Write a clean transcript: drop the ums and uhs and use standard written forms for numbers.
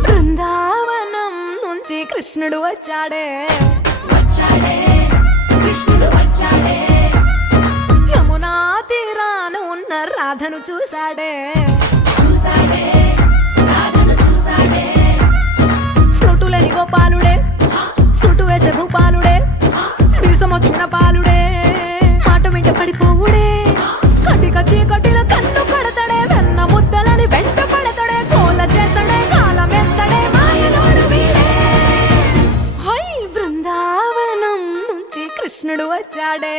బృందావనం నుంచి కృష్ణుడు వచ్చాడే కృష్ణుడు వచ్చాడే యమునా తీరాన ఉన్న రాధను చూశాడే రాధను చూసాడే ఫ్లూటులేని గోపాలుడే సుటు వేసే భూపాలుడే వీసమొచ్చిన పాలుడే మాట వెంట పడిపోవుడే కటిక చీకటిలో కన్ను కడతాడే వెన్న ముద్దలని వెంట పడతాడే కోల చేస్తాడే కాలమేస్తాడే మాయలోడు వీడే హై బృందావనం నుంచి కృష్ణుడు వచ్చాడే